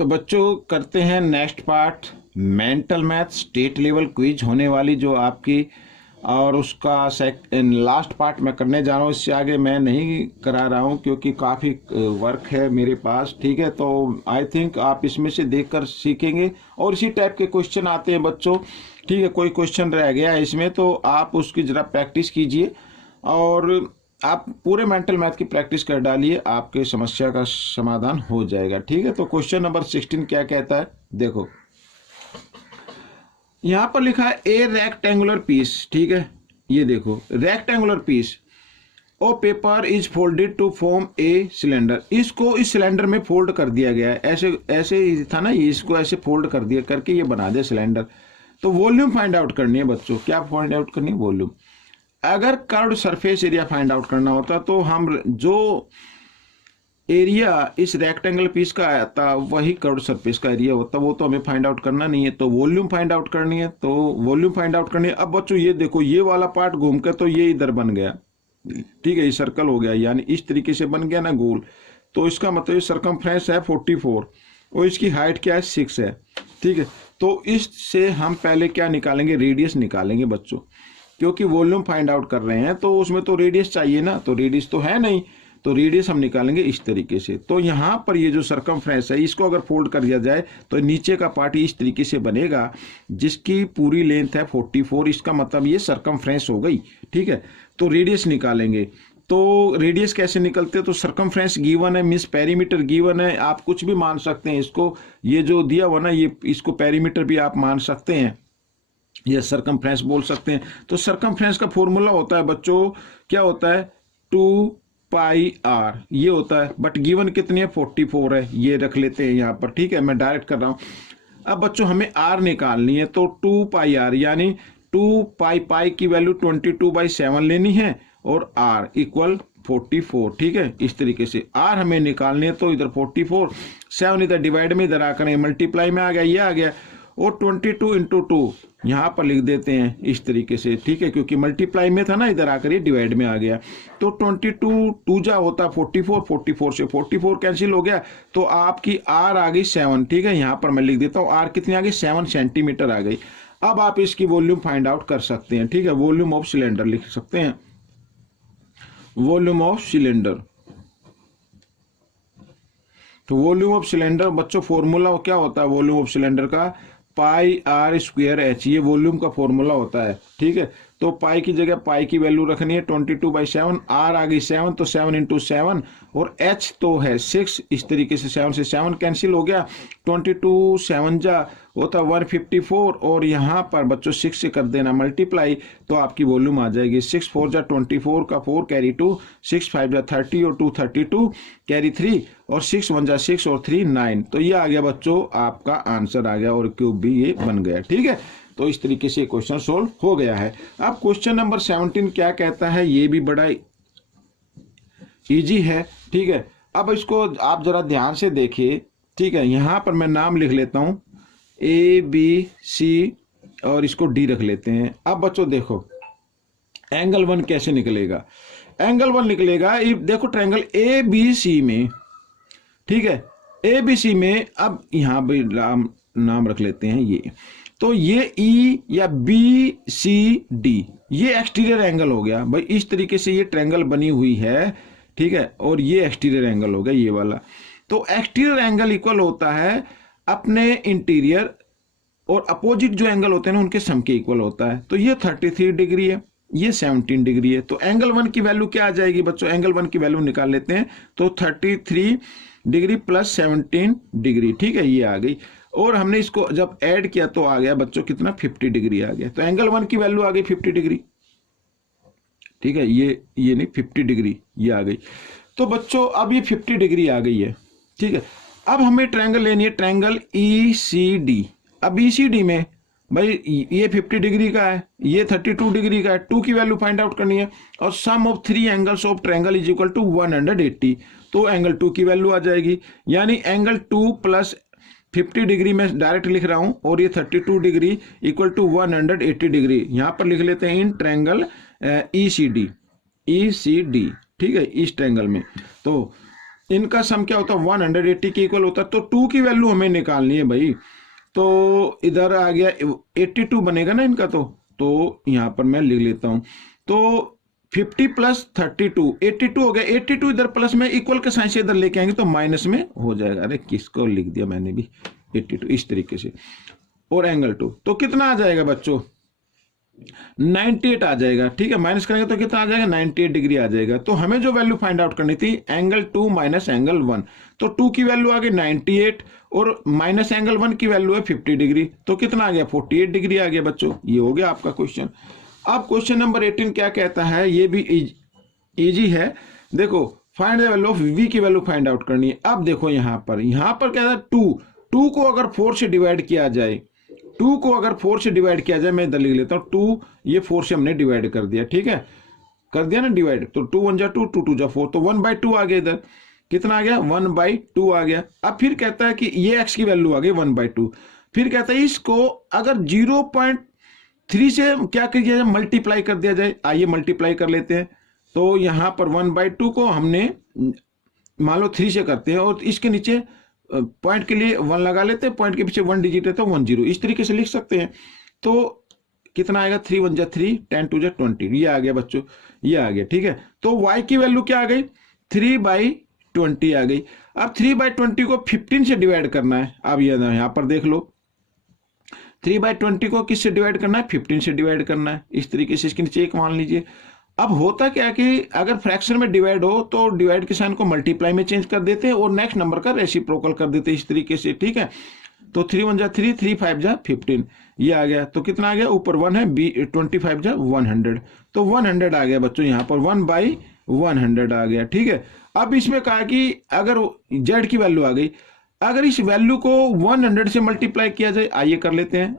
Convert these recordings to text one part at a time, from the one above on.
तो बच्चों करते हैं next part, mental math state level quiz होने वाली जो आपकी, और उसका लास्ट पार्ट मैं करने जा रहा हूँ। इससे आगे मैं नहीं करा रहा हूँ क्योंकि काफ़ी वर्क है मेरे पास, ठीक है। तो आई थिंक आप इसमें से देखकर सीखेंगे और इसी टाइप के क्वेश्चन आते हैं बच्चों, ठीक है। कोई क्वेश्चन रह गया है इसमें तो आप उसकी ज़रा प्रैक्टिस कीजिए और आप पूरे मेंटल मैथ की प्रैक्टिस कर डालिए, आपके समस्या का समाधान हो जाएगा, ठीक है। तो क्वेश्चन नंबर 16 क्या कहता है, देखो यहां पर लिखा है ए रेक्टेंगुलर पीस, ठीक है। ये देखो रेक्टेंगुलर पीस और paper is folded to form a cylinder. इसको इस सिलेंडर में फोल्ड कर दिया गया है, ऐसे ऐसे ही था ना, इसको ऐसे फोल्ड कर दिया करके ये बना दे सिलेंडर। तो वॉल्यूम फाइंड आउट करनी है बच्चों, क्या फाइंड आउट करनी है, वॉल्यूम। अगर curved surface area find out करना होता तो हम जो एरिया इस रेक्टेंगल पीस का आया था वही कर्व्ड सरफेस का एरिया होता, वो तो हमें फाइंड आउट करना नहीं है। तो वॉल्यूम फाइंड आउट करनी है, तो वॉल्यूम फाइंड आउट करनी है। अब बच्चों ये देखो ये वाला पार्ट घूम के तो ये इधर बन गया, ठीक है, ये सर्कल हो गया, यानी इस तरीके से बन गया ना गोल। तो इसका मतलब ये सरकमफ्रेंस है 44 और इसकी हाइट क्या है 6 है, ठीक है। तो इससे हम पहले क्या निकालेंगे, रेडियस निकालेंगे बच्चों, क्योंकि वॉल्यूम फाइंड आउट कर रहे हैं तो उसमें तो रेडियस चाहिए ना, तो रेडियस तो है नहीं, तो रेडियस हम निकालेंगे इस तरीके से। तो यहाँ पर ये जो सरकमफ्रेंस है इसको अगर फोल्ड कर दिया जाए तो नीचे का पार्ट इस तरीके से बनेगा जिसकी पूरी लेंथ है 44, इसका मतलब ये सरकमफ्रेंस हो गई, ठीक है। तो रेडियस निकालेंगे, तो रेडियस कैसे निकलते हैं, तो सरकमफ्रेंस गिवन है, मींस पेरीमीटर गिवन है, आप कुछ भी मान सकते हैं इसको, ये जो दिया हुआ ना ये इसको पेरीमीटर भी आप मान सकते हैं, ये सरकमफ्रेंस बोल सकते हैं। तो सरकमफ्रेंस का फॉर्मूला होता है बच्चों, क्या होता है 2 पाई आर, ये होता है, बट गिवन कितनी है 44 है, ये रख लेते हैं यहाँ पर, ठीक है। मैं डायरेक्ट कर रहा हूँ। अब बच्चों हमें आर निकालनी है, तो 2 पाई आर यानी 2 पाई की वैल्यू 22/7 लेनी है और आर इक्वल 44, ठीक है। इस तरीके से आर हमें निकालनी है, तो इधर 44, 7 इधर डिवाइड में, इधर आकर मल्टीप्लाई में आ गया, ये आ गया, और 22 × 2 यहाँ पर लिख देते हैं इस तरीके से, ठीक है, क्योंकि मल्टीप्लाई में था ना, इधर आकर ये डिवाइड में आ गया। तो 22 2 जा होता 44, 44 से 44 कैंसिल हो गया, तो आपकी आर आ गई 7, ठीक है। यहाँ पर मैं लिख देता हूँ आर कितनी आ गई, 7 सेंटीमीटर आ गई। अब आप इसकी वॉल्यूम फाइंड आउट कर सकते हैं, ठीक है। वॉल्यूम ऑफ सिलेंडर लिख सकते हैं, वॉल्यूम ऑफ सिलेंडर। तो वॉल्यूम ऑफ सिलेंडर बच्चों फॉर्मूला क्या होता है वॉल्यूम ऑफ सिलेंडर का, πr²h, ये वॉल्यूम का फॉर्मूला होता है, ठीक है। तो पाई की जगह पाई की वैल्यू रखनी है 22/7, आर आ गई 7, तो 7 × 7 और h तो है 6, इस तरीके से 7 से 7 कैंसिल हो गया, 22 7 जा होता 154, और यहाँ पर बच्चों 6 से कर देना मल्टीप्लाई, तो आपकी वॉल्यूम आ जाएगी 6 4 जा 24 का 4 कैरी 2, 6 5 जा 30 और 2 32 कैरी 3, और 6 1 जा 6 और 3 9। तो ये आ गया बच्चों आपका आंसर आ गया, और क्यूब भी ये बन गया, ठीक है। तो इस तरीके से क्वेश्चन सोल्व हो गया है। अब क्वेश्चन नंबर 17 क्या कहता है, ये भी बड़ा इजी है, ठीक है। अब इसको आप जरा ध्यान से देखिए, ठीक है। यहां पर मैं नाम लिख लेता हूं ABC और इसको D रख लेते हैं। अब बच्चों देखो एंगल 1 कैसे निकलेगा, एंगल 1 निकलेगा, देखो ट्रायंगल ABC में, ठीक है, ABC में। अब यहां भी नाम रख लेते हैं ये, तो ये E या BCD ये एक्सटीरियर एंगल हो गया भाई, इस तरीके से ये ट्रायंगल बनी हुई है, ठीक है, और ये एक्सटीरियर एंगल हो गया ये वाला। तो एक्सटीरियर एंगल इक्वल होता है अपने इंटीरियर, और अपोजिट जो एंगल होते हैं ना उनके सम के इक्वल होता है। तो ये 33 डिग्री है, ये 17 डिग्री है। तो एंगल 1 की वैल्यू क्या आ जाएगी बच्चों, एंगल 1 की वैल्यू निकाल लेते हैं, तो 33 डिग्री प्लस 17 डिग्री, ठीक है, ये आ गई। और हमने इसको जब ऐड किया तो आ गया बच्चों कितना 50 डिग्री आ गया। तो एंगल 1 की वैल्यू आ गई 50 डिग्री, ठीक है, ये नहीं 50 डिग्री ये आ गई। तो बच्चों अब ये 50 डिग्री आ गई है, ठीक है। अब हमें ट्रायंगल लेनी है, ट्रायंगल ECD। अब ECD में भाई ये 50 डिग्री का है, ये 32 डिग्री का है, 2 की वैल्यू फाइंड आउट करनी है, और sum of 3 angles of triangle is equal to 180। तो एंगल 2 की वैल्यू आ जाएगी, यानी एंगल 2 प्लस 50 डिग्री में डायरेक्ट लिख रहा हूं, और ये 32 डिग्री इक्वल टू 180 डिग्री। यहां पर लिख लेते हैं इन ट्रायंगल ECD, ठीक है, इस ट्रायंगल में। तो इनका सम क्या होता है 180 के इक्वल होता है। तो 2 की वैल्यू हमें निकालनी है भाई। तो इधर आ गया 82 बनेगा ना इनका। तो यहाँ पर मैं लिख लेता हूँ। तो 50 प्लस 32 82 हो गया। 82 इधर प्लस में इक्वल के साइन से इधर लेके आएंगे तो माइनस में हो जाएगा। अरे किसको लिख दिया मैंने भी 82 इस तरीके से। और एंगल 2 तो कितना आ जाएगा बच्चों 98 आ जाएगा। ठीक है, माइनस करेंगे तो कितना आ जाएगा 98 डिग्री आ जाएगा। तो हमें जो वैल्यू फाइंड आउट करनी थी एंगल 2 माइनस एंगल 1। तो 2 की वैल्यू आ गई 98 और माइनस एंगल 1 की वैल्यू है 50 डिग्री। तो कितना आ गया 48 डिग्री आ गया बच्चों। ये हो गया आपका क्वेश्चन। अब क्वेश्चन नंबर 18 क्या कहता है, ये भी इजी है। देखो find the value of v की वैल्यू फाइंड आउट करनी है। अब देखो यहाँ पर क्या है 2 को अगर 4 से डिवाइड किया जाए, 2 को अगर 4 से डिवाइड किया जाए, मैं इधर लिख लेता हूँ 2, ये 4 से हमने डिवाइड कर दिया। ठीक है, कर दिया ना डिवाइड। तो 2 1 जा 2, 2 2 जा 4, तो 1/2 आ गया। इधर कितना आ गया 1/2 आ गया। अब फिर कहता है कि ये x की वैल्यू आ गई 1/2। फिर कहता है इसको अगर 0.3 से क्या किया जाए मल्टीप्लाई कर दिया जाए। आइए मल्टीप्लाई कर लेते हैं। तो यहां पर 1/2 को हमने मान लो 3 से करते हैं और इसके नीचे पॉइंट के लिए 1 लगा लेते हैं, पॉइंट के पीछे 1 डिजिट है तो 1 0 इस तरीके से लिख सकते हैं। तो कितना आएगा 3 1 जा 3, 10 2 जा 20, ये आ गया बच्चों, ये आ गया। ठीक है, तो y की वैल्यू क्या आ गई 3/20 आ गई। अब 3/20 को 15 से डिवाइड करना है। अब ये यहां पर देख लो 3/20 को किससे डिवाइड करना है 15 से डिवाइड करना है। इस तरीके से इसके नीचे एक मान लीजिए। अब होता क्या है कि अगर फ्रैक्शन में डिवाइड हो तो डिवाइड के साइन को मल्टीप्लाई में चेंज कर देते हैं और नेक्स्ट नंबर का रेसिप्रोकल कर देते हैं इस तरीके से। ठीक है, तो 3 1 जा 3, 3 5 जा 15, ये आ गया। तो कितना आ गया ऊपर 1 है, 25 जा 100, तो 100 आ गया बच्चों। यहाँ पर 1/100 आ गया। ठीक है, अब इसमें कहा कि अगर z की वैल्यू आ गई, अगर इस वैल्यू को 100 से मल्टीप्लाई किया जाए, आइए कर लेते हैं।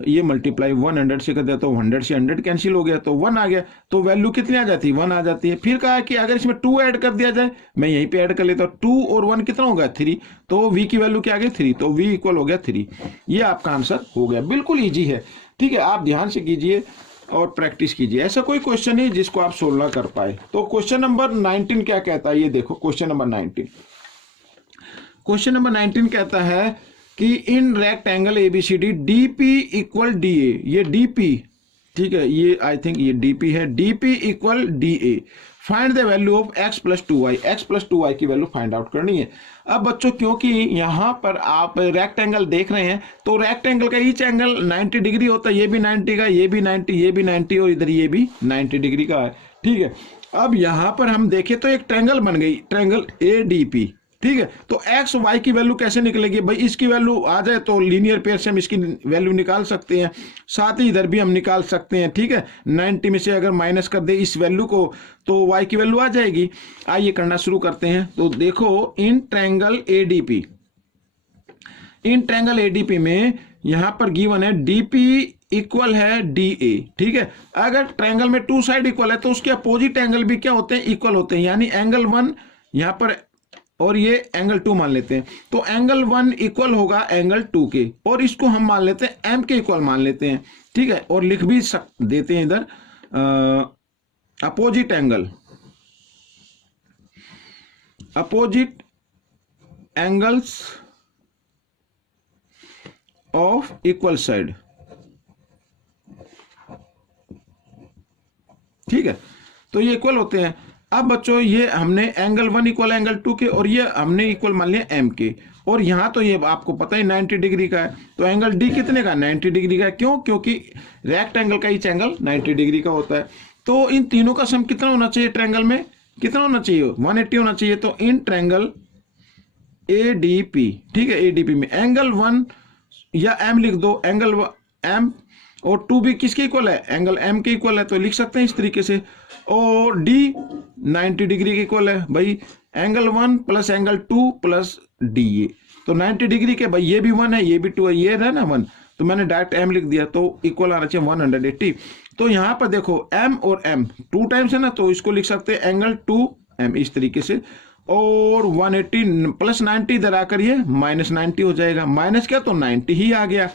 ये मल्टीप्लाई 100 से कर दिया तो 100 से 100 कैंसिल हो गया तो 1 आ गया। तो वैल्यू कितनी आ जाती है 1 आ जाती है। फिर कहा कि अगर इसमें 2 ऐड कर दिया जाए, मैं यहीं पे ऐड कर लेता हूँ 2 और 1 कितना होगा 3, तो v की वैल्यू क्या आ गई 3, तो v इक्वल हो गया 3। ये आपका आंसर हो गया। बिल्कुल ईजी है। ठीक है, आप ध्यान से कीजिए और प्रैक्टिस कीजिए। ऐसा कोई क्वेश्चन नहीं जिसको आप सोल्व ना कर पाए। तो क्वेश्चन नंबर 19 क्या कहता है, ये देखो क्वेश्चन नंबर 19। क्वेश्चन नंबर 19 कहता है कि in rectangle ABCD DP equal DA, ये DP, ठीक है, ये आई थिंक ये DP है, DP equal DA, find the value of x plus 2y, x plus 2y की वैल्यू फाइंड आउट करनी है। अब बच्चों क्योंकि यहाँ पर आप रेक्टेंगल देख रहे हैं तो रेक्टेंगल का ईच एंगल 90 डिग्री होता है। ये भी 90 का, ये भी 90, ये भी 90 और इधर ये भी 90 डिग्री का है। ठीक है, अब यहाँ पर हम देखें तो एक ट्रायंगल बन गई, ट्रायंगल ADP। ठीक है, तो एक्स वाई की वैल्यू कैसे निकलेगी भाई, इसकी वैल्यू आ जाए तो लीनियर पेयर से हम इसकी वैल्यू निकाल सकते हैं, साथ ही इधर भी हम निकाल सकते हैं। ठीक है, 90 में से अगर माइनस कर दे इस वैल्यू को तो वाई की वैल्यू आ जाएगी। आइए करना शुरू करते हैं। तो देखो in triangle ADP, in triangle ADP में यहां पर गिवन है DP इक्वल है DA। ठीक है, अगर ट्रायंगल में 2 साइड इक्वल है तो उसके अपोजिट एंगल भी क्या होते हैं इक्वल होते हैं, यानी एंगल 1 यहां पर और ये एंगल 2 मान लेते हैं। तो एंगल 1 इक्वल होगा एंगल 2 के, और इसको हम मान लेते हैं M के इक्वल मान लेते हैं। ठीक है, और लिख भी देते हैं इधर opposite angle, opposite angles of equal side. ठीक है, तो ये इक्वल होते हैं। अब बच्चों ये हमने एंगल 1 इक्वल एंगल 2 के और ये हमने इक्वल मान लिया M के, और यहां तो ये आपको पता ही 90 डिग्री का है। तो एंगल D कितने का 90 डिग्री का। क्यों, क्योंकि रेक्टेंगल का ईच एंगल 90 डिग्री का होता है। तो इन तीनों का सम कितना होना चाहिए, ट्रायंगल में कितना होना चाहिए 180 होना चाहिए। तो इन ट्रायंगल ADP, ठीक है, ADP में एंगल 1 या M लिख दो, एंगल M और 2 भी किसके इक्वल है एंगल M के इक्वल है, तो लिख सकते हैं इस तरीके से। और D 90 डिग्री के इक्वल है भाई, angle 1 plus angle 2 plus DA, तो 90 डिग्री के भाई ये भी 1 है ये भी 2 है, ये है ना 1, तो मैंने डायरेक्ट M लिख दिया, तो इक्वल आना चाहिए 180। तो यहां पर देखो M और M 2 टाइम्स है ना, तो इसको लिख सकते हैं एंगल 2M इस तरीके से। और 180 प्लस 90 इधर आकर ये माइनस 90 हो जाएगा, माइनस क्या तो 90 ही आ गया।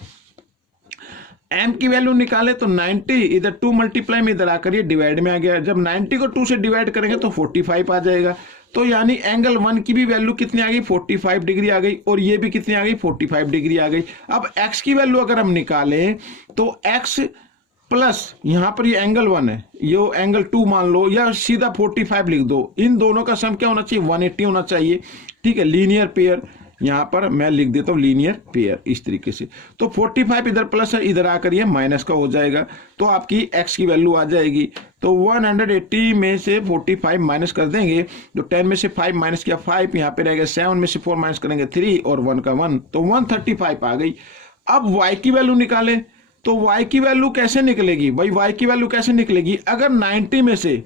M की वैल्यू निकाले तो 90 इधर 2 मल्टीप्लाई में इधर आकर ये डिवाइड में आ गया। जब 90 को 2 से डिवाइड करेंगे तो 45 आ जाएगा। तो यानी एंगल 1 की भी वैल्यू कितनी आ गई 45 डिग्री आ गई, और ये भी कितनी आ गई 45 डिग्री आ गई। अब x की वैल्यू अगर हम निकालें तो x प्लस यहां पर ये एंगल 1 है, ये एंगल 2 मान लो, या सीधा 45 लिख दो, इन दोनों का सम क्या होना चाहिए 180 होना चाहिए। ठीक है, लीनियर पेयर, यहां पर मैं लिख देता हूं लीनियर पेयर इस तरीके से। तो 45 इधर प्लस है, इधर आकर ये माइनस का हो जाएगा, तो आपकी x की वैल्यू आ जाएगी। तो 180 में से 45 माइनस कर देंगे, तो 10 में से 5 माइनस किया 5, यहाँ पे रहेगा 7 में से 4 माइनस करेंगे 3 और 1 का 1, तो 135 आ गई। अब y की वैल्यू निकालें, तो y की वैल्यू कैसे निकलेगी भाई, y की वैल्यू कैसे निकलेगी, अगर 90 में से,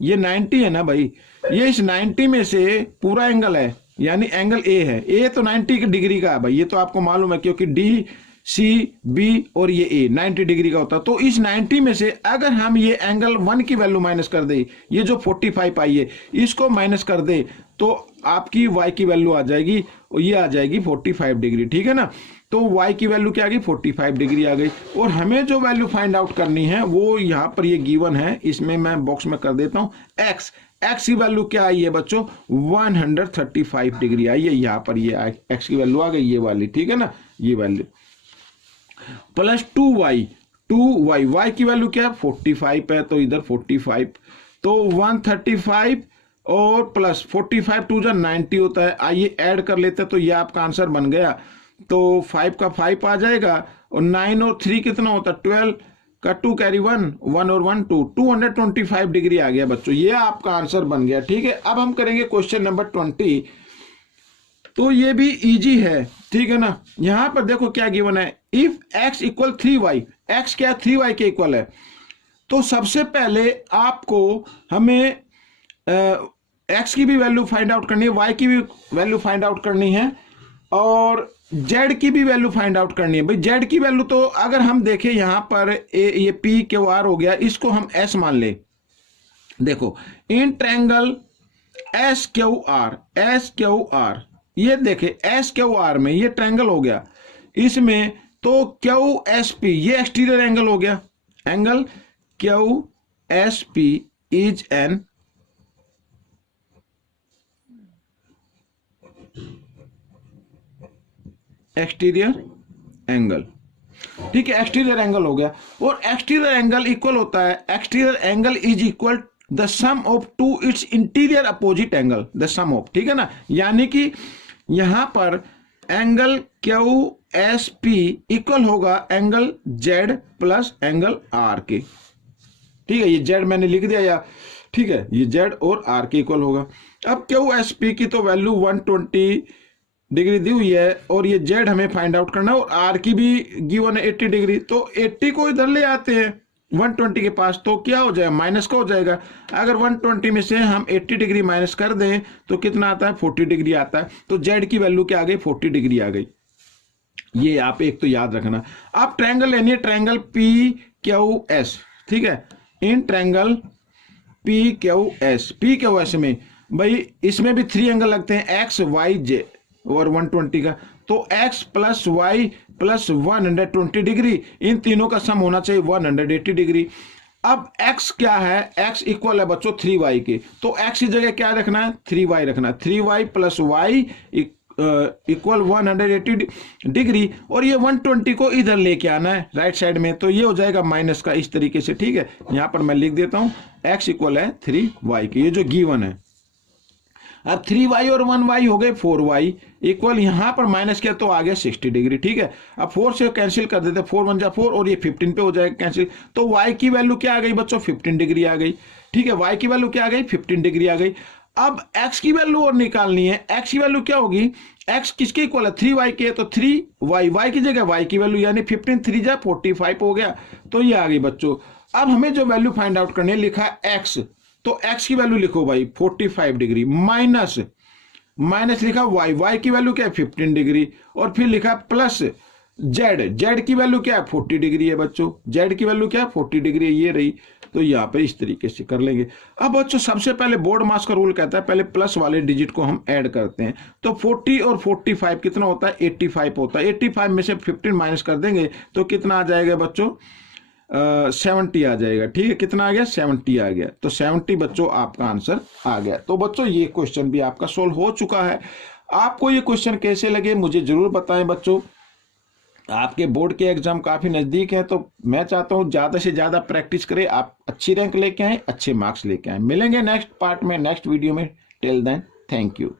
ये 90 है ना भाई, ये इस 90 में से पूरा एंगल है, यानी एंगल ए है, ए तो 90 डिग्री का है भाई, ये तो आपको मालूम है, क्योंकि डी सी बी और ये ए 90 डिग्री का होता है। तो इस 90 में से अगर हम ये एंगल 1 की वैल्यू माइनस कर दे, ये जो 45 आई है इसको माइनस कर दे, तो आपकी y की वैल्यू आ जाएगी, और ये आ जाएगी 45 डिग्री। ठीक है ना, तो y की वैल्यू क्या आ गई 45 डिग्री आ गई। और हमें जो वैल्यू फाइंड आउट करनी है वो यहाँ पर ये गिवन है, इसमें मैं बॉक्स में कर देता हूँ x की वैल्यू क्या आई है बच्चों 135 डिग्री आई है, यहाँ पर ये x की वैल्यू आ गई ये वाली। ठीक है ना, ये वैल्यू प्लस 2y y की वैल्यू क्या है 45 है, तो इधर 45, तो 135 और प्लस 45 2 जा 90 होता है, आइए ऐड कर लेते हैं, तो ये आपका आंसर बन गया। तो 5 का 5 आ जाएगा, और 9 और 3 कितना होता है 12 का 2 कैरी 1 और 1 2, 225 डिग्री आ गया बच्चों, ये आपका आंसर बन गया। ठीक है, अब हम करेंगे क्वेश्चन नंबर 20, तो ये भी इजी है। ठीक है ना, यहां पर देखो क्या गिवन है, if x equal 3y, x क्या 3y के इक्वल है, तो सबसे पहले आपको हमें x की भी वैल्यू फाइंड आउट करनी है, y की भी वैल्यू फाइंड आउट करनी है, और z की भी वैल्यू फाइंड आउट करनी है। भाई z की वैल्यू तो अगर हम देखें यहां पर ये p क्यू आर हो गया, इसको हम s मान ले। देखो in triangle S Q R, ये देखे एस क्यू आर में ये ट्रायंगल हो गया, इसमें तो क्यू एस पी ये एक्सटीरियर एंगल हो गया, angle Q S P is an exterior angle. ठीक है, एक्सटीरियर एंगल हो गया, और एक्सटीरियर एंगल इक्वल होता है, exterior angle is equal the sum of two its interior opposite angle, the sum of. ठीक है ना, यानी कि यहां पर angle Q S P equal होगा angle Z plus angle R K. ठीक है, ये जेड मैंने लिख दिया, या ठीक है ये जेड और आर के इक्वल होगा। अब क्यू एस पी की तो वैल्यू 120 डिग्री दी हुई है, और ये जेड हमें फाइंड आउट करना है, और आर की भी गिवन है 80 डिग्री, तो 80 को इधर ले आते हैं 120 के पास, तो क्या हो जाएगा माइनस का हो जाएगा। अगर 120 में से हम 80 डिग्री माइनस कर दें तो कितना आता है 40 डिग्री आता है, तो जेड की वैल्यू क्या आ गई 40 डिग्री आ गई। ये आप एक तो याद रखना। अब ट्रायंगल लेनी है, ट्रायंगल पी क्यू एस। ठीक है, in triangle P Q S में भाई इसमें भी 3 एंगल लगते हैं, एक्स वाई जे और 120 का, तो x plus Y plus 120 degree, इन तीनों का सम होना चाहिए 180 डिग्री। अब x क्या है, x इक्वल है बच्चों 3y के, तो x की जगह क्या रखना है 3y रखना है, 3y plus Y equal 180 degree, और ये 120 को इधर लेके आना है राइट साइड में, तो ये हो जाएगा माइनस का इस तरीके से। ठीक है, यहां पर मैं लिख देता हूं x इक्वल है 3y के, ये जो गिवन है। अब 3y और 1y हो गए 4y इक्वल, यहां पर माइनस किया तो आ गया 60 डिग्री। ठीक है, अब 4 से कैंसिल कर देते, 4 1 जा 4, और ये 15 पे हो जाएगा कैंसिल, तो y की वैल्यू क्या आ गई बच्चों 15 डिग्री आ गई। ठीक है, y की वैल्यू क्या आ गई 15 डिग्री आ गई। अब x की वैल्यू और निकालनी है, x की वैल्यू क्या होगी, x किसके इक्वल है 3y के, तो 3y, y की जगह y की वैल्यू यानी 15 3 जा 45 हो गया, तो ये आ गई बच्चों। अब हमें जो वैल्यू फाइंड आउट करनी है, लिखा x, तो x की वैल्यू लिखो भाई 45 डिग्री, माइनस लिखा y की वैल्यू क्या है 15 डिग्री, और फिर लिखा प्लस z की वैल्यू क्या है 40 डिग्री है बच्चों, z की वैल्यू क्या है 40 डिग्री है, ये रही। तो यहाँ पे इस तरीके से कर लेंगे। अब बच्चों सबसे पहले बोर्ड मास का रूल कहता है पहले प्लस वाले डिजिट को हम ऐड करते हैं, तो 40 और 45 कितना होता है 85 होता है, 85 में से 15 माइनस कर देंगे तो कितना आ जाएगा बच्चों 70 आ जाएगा। ठीक है, कितना आ गया? 70 आ गया। तो 70 बच्चों आपका आंसर आ गया। तो बच्चों ये क्वेश्चन भी आपका सोल्व हो चुका है। आपको ये क्वेश्चन कैसे लगे मुझे जरूर बताएं बच्चों। आपके बोर्ड के एग्जाम काफी नजदीक है, तो मैं चाहता हूं ज्यादा से ज्यादा प्रैक्टिस करें, आप अच्छी रैंक लेके आए, अच्छे मार्क्स लेके आए। मिलेंगे नेक्स्ट पार्ट में, नेक्स्ट वीडियो में। Till then, thank you.